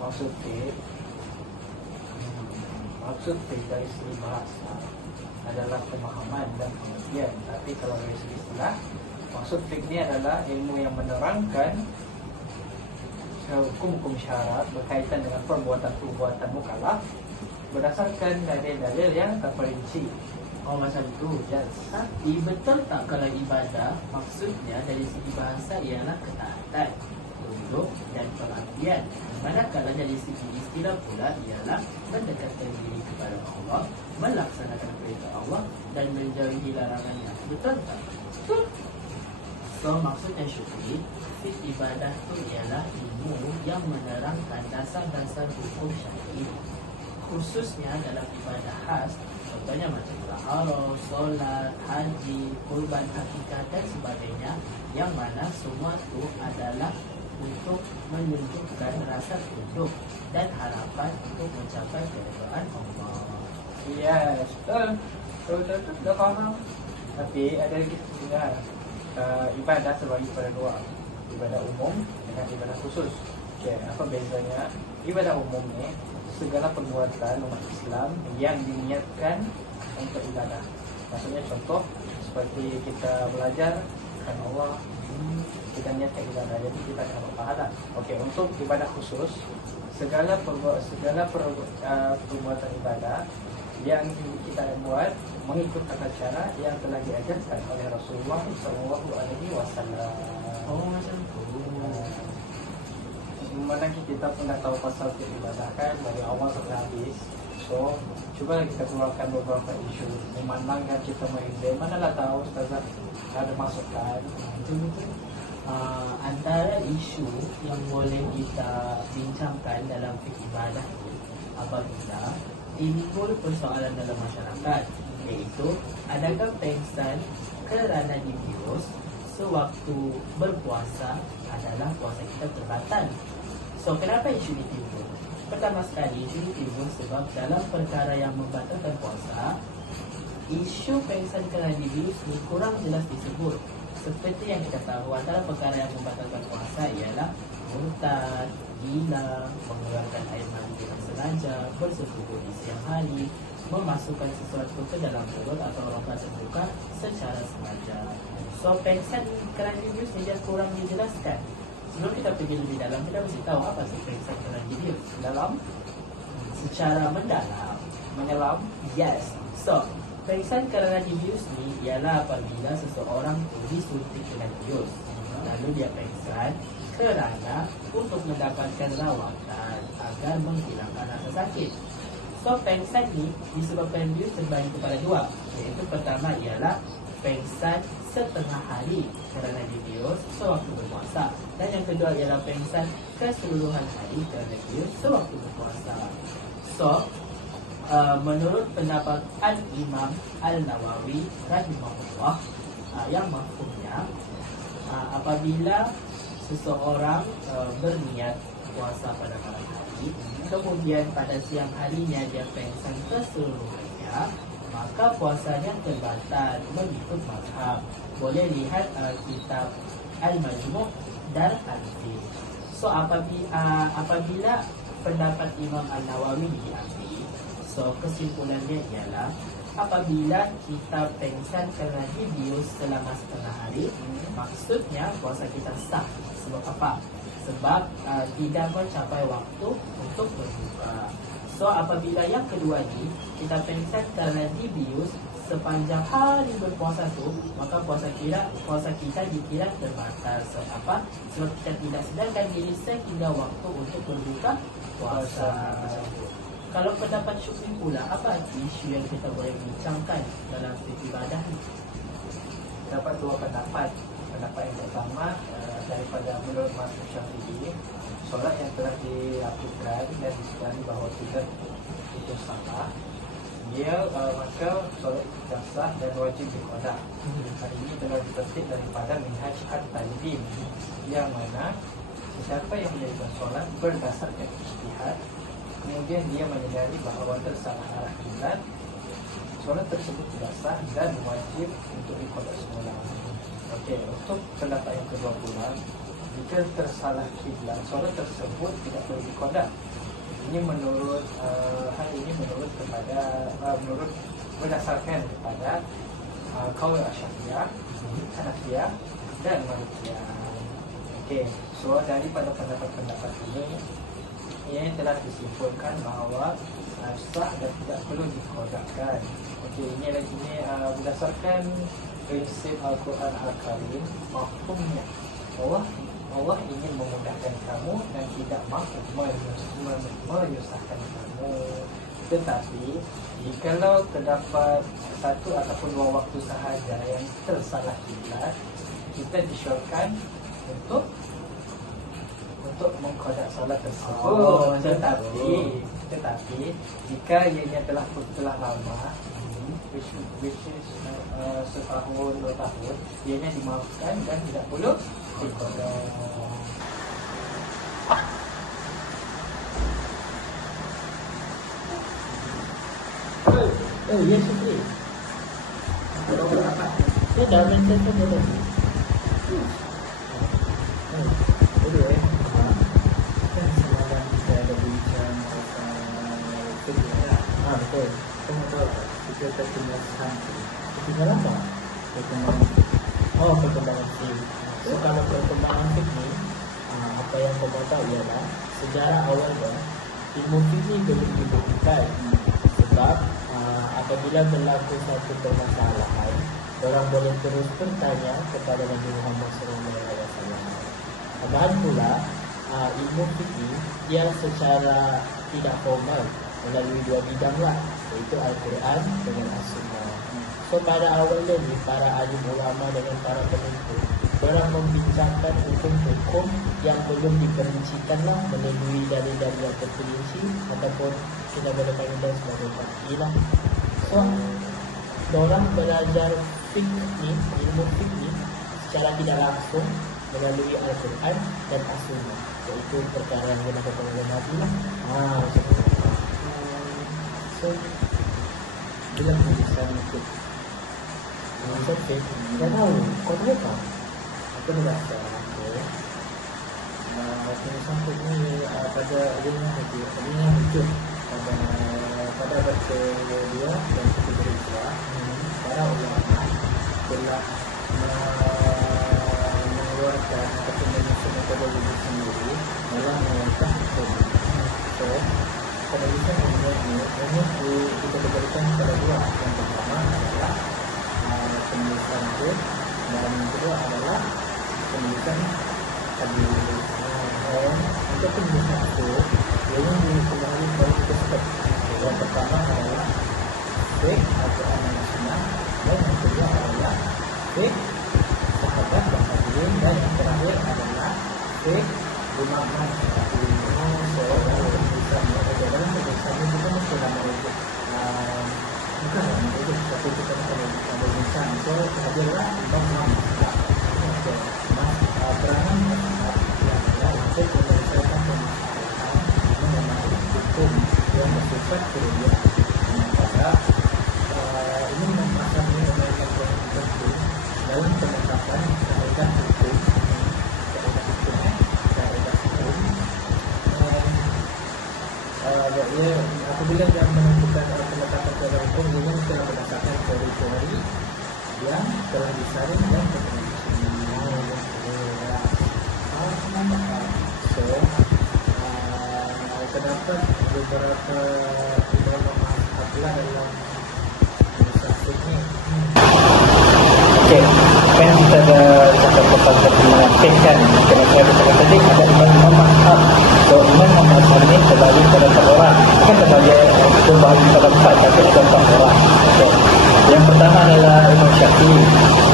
Maksud fiqh, maksud fiqh dari segi bahasa adalah pemahaman dan pengertian. Tapi kalau dari segi istilah, maksud fiqh ini adalah ilmu yang menerangkan hukum-hukum syarat berkaitan dengan perbuatan-perbuatan mukallaf berdasarkan dalil-dalil yang terperinci. Oh, macam tu. Yes. Tapi betul tak kalau ibadah maksudnya dari segi bahasa ialah ketaatan, tunduk dan pengabdian. Manakala dari segi istilah pula ialah mendekatkan diri kepada Allah, melaksanakan perintah Allah dan menjauhi larangannya. Betul tak? Betul. So maksudnya Syukri, fiqh ibadah tu ialah ilmu yang menerangkan dasar-dasar hukum syar'i, khususnya dalam ibadah khas. Contohnya macam taharah, solat, haji, kurban akikah dan sebagainya, yang mana semua tu adalah untuk menunjukkan rasa tunduk dan harapan untuk mencapai keridhaan Allah. Yes, betul. Betul, dah faham. Tapi ada lagi setengah ibadah terbagi pada dua, ibadah umum dengan ibadah khusus. Okay, apa bezanya? Ibadah umum ni segala perbuatan umat Islam yang diniatkan untuk ibadah. Maksudnya contoh seperti kita belajar kerana Allah, kita niatkan ibadah, jadi kita akan dapat pahala. Okey, untuk ibadah khusus, segala perbuatan ibadah yang kita buat mengikut tata cara yang telah diajarkan oleh Rasulullah SAW. Oh, macam tu. Mana kita pun dah tahu pasal ibadah kan dari awal sampai habis. So, cuba kita keluarkan beberapa isu. Memandangkan kita main manalah tahu Ustazah ada masukan. Betul-betul. Antara isu yang boleh kita bincangkan dalam fiqh ibadah ini apabila timbul persoalan dalam masyarakat, iaitu adakah pengsan kerana dibius sewaktu berpuasa adalah puasa kita terbatal. So kenapa isu ini timbul? Pertama sekali isu ini timbul sebab dalam perkara yang membatalkan puasa, isu pengsan kerana dibius ini kurang jelas disebut. Seperti yang kita tahu, antara perkara yang membatalkan puasa ialah murtad, gila, mengeluarkan air mani dengan sengaja, bersetubuh di siang hari, memasukkan sesuatu ke dalam mulut atau rongga terbuka secara sengaja. So, pengsan kerana dibius ni dia kurang dijelaskan. Sebelum kita pergi lebih dalam, kita mesti tahu apa sih pengsan kerana dibius. Dalam Secara mendalam, menyelam, yes. So, pengsan kerana dibius ni ialah apabila seseorang tu disuntik dengan bius, lalu dia pengsan kerana untuk mendapatkan rawatan agar menghilangkan rasa sakit. So, pengsan ni disebabkan bius terbagi kepada dua, iaitu pertama ialah pengsan setengah hari kerana dibius sewaktu berpuasa, dan yang kedua ialah pengsan keseluruhan hari kerana dibius sewaktu berpuasa. So, menurut pendapat Al-Imam Al-Nawawi rahimahullah, yang mafhumnya apabila seseorang berniat puasa pada malam hari, kemudian pada siang harinya dia pengsan keseluruhannya, maka puasanya terbatal mengikut mazhab. Boleh lihat kitab Al-Majmu' dan Al-Fiqh. So apabila pendapat Imam Al-Nawawi diambil, so kesimpulannya ialah apabila kita pengsan kerana dibius selama setengah hari, maksudnya puasa kita sah. Sebab apa? Sebab tidak mencapai waktu untuk berbuka. So apabila yang kedua ni kita pengsan kerana dibius sepanjang hari berpuasa tu, maka puasa kita dikira terbatal. So apa? Sebab kita tidak sedarkan diri sehingga waktu untuk berbuka puasa. Kalau pendapat Syukri pula, apa isu yang kita boleh bincangkan dalam ibadah ni? dapat dua pendapat. Pendapat yang pertama daripada menurut mazhab Syafi'i, solat yang telah dilakukan dan disedari bahawa tidak itu salah, dia maka solat itu tidak sah dan wajib diqada. Hal ini telah dipetik daripada Minhaj At-Talibin, yang mana siapa yang menjalankan solat berdasarkan ijtihad, kemudian dia menyadari bahawa tersalah arah kiblat, solat tersebut tidak sah dan wajib untuk diqada semula. Okey, untuk pendapat yang kedua pula, jika tersalah kiblat, solat tersebut tidak boleh diqada. Ini menurut hal ini menurut berdasarkan kepada qaul Asy-Syafi'iyah, Hanafiyah dan Malikiyah. Okey, so daripada pendapat-pendapat ini yang telah disimpulkan bahawa sah dan tidak perlu diqadakan. Okey, ini berdasarkan prinsip Al-Quran Al-Karim, mafhumnya Allah ingin memudahkan kamu dan tidak mahu menyusahkan kamu. Tetapi jikalau terdapat satu ataupun dua waktu sahaja yang tersalah kiblat, kita disyorkan untuk mengqada solat tersebut. Tetapi jika ianya telah lama, which is setahun 2 tahun, ianya dimaafkan dan tidak perlu diqada. Oh ya, Syukri. Dia dah mention tu boleh. Boleh kan semalam kita ada bincang tentang kerja lah. Betul. Kamu tahu tak, kita terkena sampai Ketinggalan apa? perkembangan. Oh, perkembangan fiqh. So kalau perkembangan fiqh ni, apa yang kau mahu tahu ialah sejarah awalnya ilmu fiqh ni belum dibuktikan. Sebab apabila berlaku satu permasalahan, orang boleh terus bertanya kepada Nabi Muhammad SAW. Tambahan pula, ilmu fiqh dia secara tidak formal melalui dua bidang lah, iaitu Al-Quran dengan As-Sunnah. So pada awalnya ni, para alim ulama dengan para penuntut, orang membincangkan hukum-hukum yang belum diperincikan lah melalui dalil-dalil yang terperinci ataupun kita boleh panggil sebagai fakih lah. So, orang belajar fiqh ni, ilmu fiqh ni secara tidak langsung melalui Al-Quran dan As-Sunnah, iaitu perkara yang dilakukan oleh Nabi lah. So bila kita ikut Macam fiqh, tak tahu, kau tahu tak? aku dah rasa kena sampai ni pada dunia hidup pada abad ke-2 dan ke-3 para ulama telah mengeluarkan ataupun menyusun metodologi sendiri dalam mengeluarkan hukum. So penulisan ini kita berikan kepada dua. Yang pertama adalah penulisan hukum dan yang kedua adalah penulisan hadis. Untuk penulisan itu yang dipengaruhi oleh tersebut. Yang pertama adalah fiqh Al-Quran dan Sunnah, dan yang kedua adalah fiqh sahabat dan tabi'in, dan yang terakhir adalah fiqh Imam Syafi'i. So dalam penulisan ini kita mesti merujuk bukan merujuk, tapi kita mesti berbincang. So hadirlah Imam Syafi'i. Peranan untuk menyelesaikan permasalahan mengenai hukum yang bersifat kerugian. Maka ini memasang memberikan proses tertentu dalam penetapan kaedah hukum, apabila dia menentukan penetapan kaedah hukum ini telah berdasarkan teori-teori yang telah disaring dan terperinci. So, terdapat beberapa ulama Abdullah dalam kisah ini. Okey, kan kita ada cakap tentang perkembangan fiqh kan. Kalau saya bercakap tadi ada imam mazhab. So imam mazhab ni terbagi pada 4 orang. Kan terbagi pada 4, tapi ada 4 orang. Okay. Yang pertama adalah Imam Syafi'i.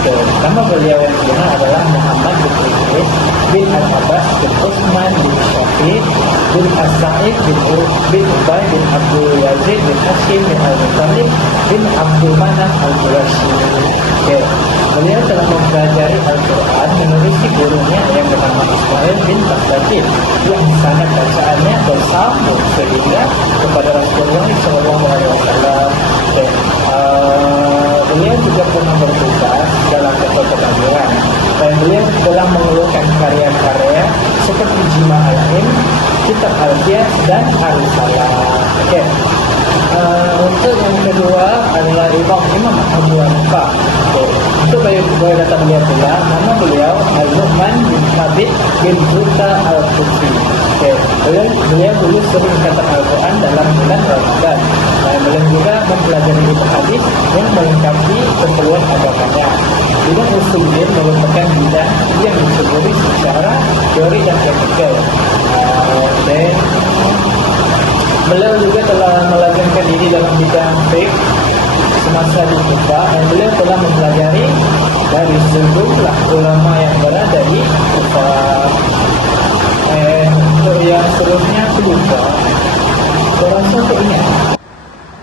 Okay. Nama beliau yang sebenar adalah Muhammad bin Idris bin Al-Abbas bin Utsman bin Syafi'i bin As-Sa'id bin Ubay bin Abdul Yazid bin Hashim bin Al-Muttalib bin Abdul Manaf Al-Quraisy. Okay. Beliau telah mempelajari Al-Quran menerusi gurunya yang bernama Ismail bin Taqtabil yang sangat bacaannya bersambung sehingga kepada Rasulullah SAW. Okay. Beliau juga pernah bertugas dalam kota Kebanjiran dan beliau telah mengeluarkan karya-karya Al-Qiyas dan Al-Salah. Okey. Untuk yang kedua adalah Imam Abu Hanifah. Okay. Untuk beliau datang beliau pula, nama beliau Al-Nu'man bin Thabit bin Zuta Al-Kufi. Okay. Beliau dulu sering kata Al-Quran dalam bulan Ramadan. Dan beliau juga mempelajari ilmu hadis yang melengkapi keperluan agamanya. Bidang usulin merupakan bidang yang disebut secara teori dan praktikal. Dan beliau juga telah melazimkan diri dalam bidang fiqh semasa di Kufah, dan beliau telah mempelajari dari sejumlah ulama yang berada di Kufah. Untuk yang seterusnya aku lupa. Korang semua ingat?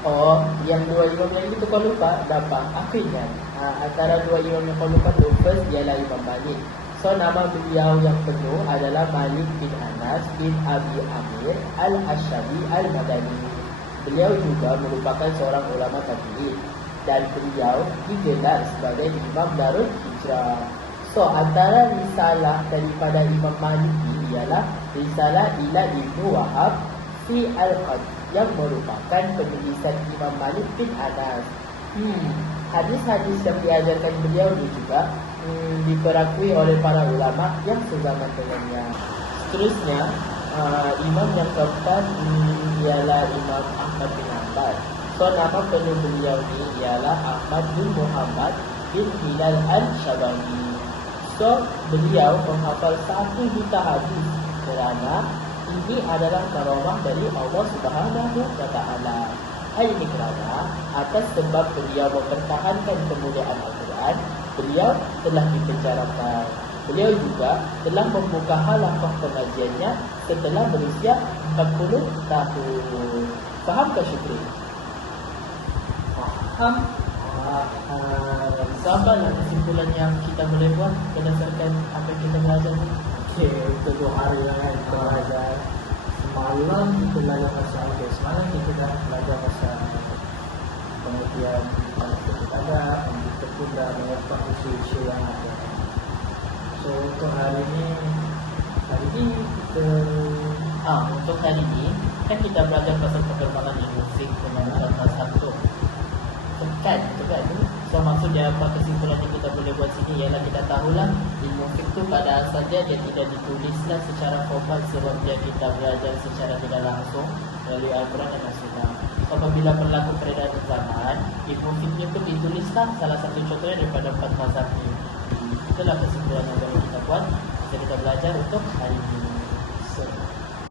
Oh, yang dua imam yang itu kau lupa, dapat aku ingat. Antara dua imam yang kau lupa tu, first ialah Imam Malik. So nama beliau yang penuh adalah Malik bin Anas bin Abi Amir Al-Ash'ari Al-Madani. Beliau juga merupakan seorang ulama tabi'in dan beliau digelar sebagai Imam Darul Hijrah. So antara risalah daripada Imam Malik ini ialah Risalah ila Ibnu Wahab fi Al-Qad, yang merupakan penulisan Imam Malik bin Anas. Hadis-hadis yang diajarkan beliau ini juga diperakui oleh para ulama yang sezaman dengannya. Seterusnya, imam yang keempat ialah Imam Ahmad bin Hanbal. So nama penuh beliau ini ialah Ahmad bin Muhammad bin Hilal Al-Shabani. So beliau menghafal 1 juta hadis kerana ini adalah karamah dari Allah Subhanahu wa Ta'ala. Hal ini kerana atas sebab beliau mempertahankan kemuliaan Al-Quran, beliau telah dipenjarakan. Beliau juga telah membuka halaqah pengajiannya setelah berusia 40 tahun. Fahamkah Syukri? Faham. Sabarlah kesimpulan yang kita boleh buat berdasarkan apa yang kita belajar ni. Okey, untuk 2 hari lah kan kita belajar. Semalam kita belajar pasal semalam kita dah belajar pasal kemudian kita ada tertunda mengapa isu-isu yang ada. So untuk hari ini kita Untuk hari ini kan kita belajar pasal perkembangan ilmu fiqh dengan salah satu tekan. So maksudnya apa kesimpulan yang kita boleh buat sini ialah kita tahulah ilmu fiqh tu pada asalnya dia tidak ditulislah secara formal sebab dia kita belajar secara tidak langsung melalui Al-Quran dan As-Sunnah. Apabila berlaku peredaran zaman, ilmu fiqh itu ditulislah salah satu contohnya daripada 4 mazhab ini. Itulah kesimpulan yang boleh kita buat. Kita belajar untuk hari ini. So,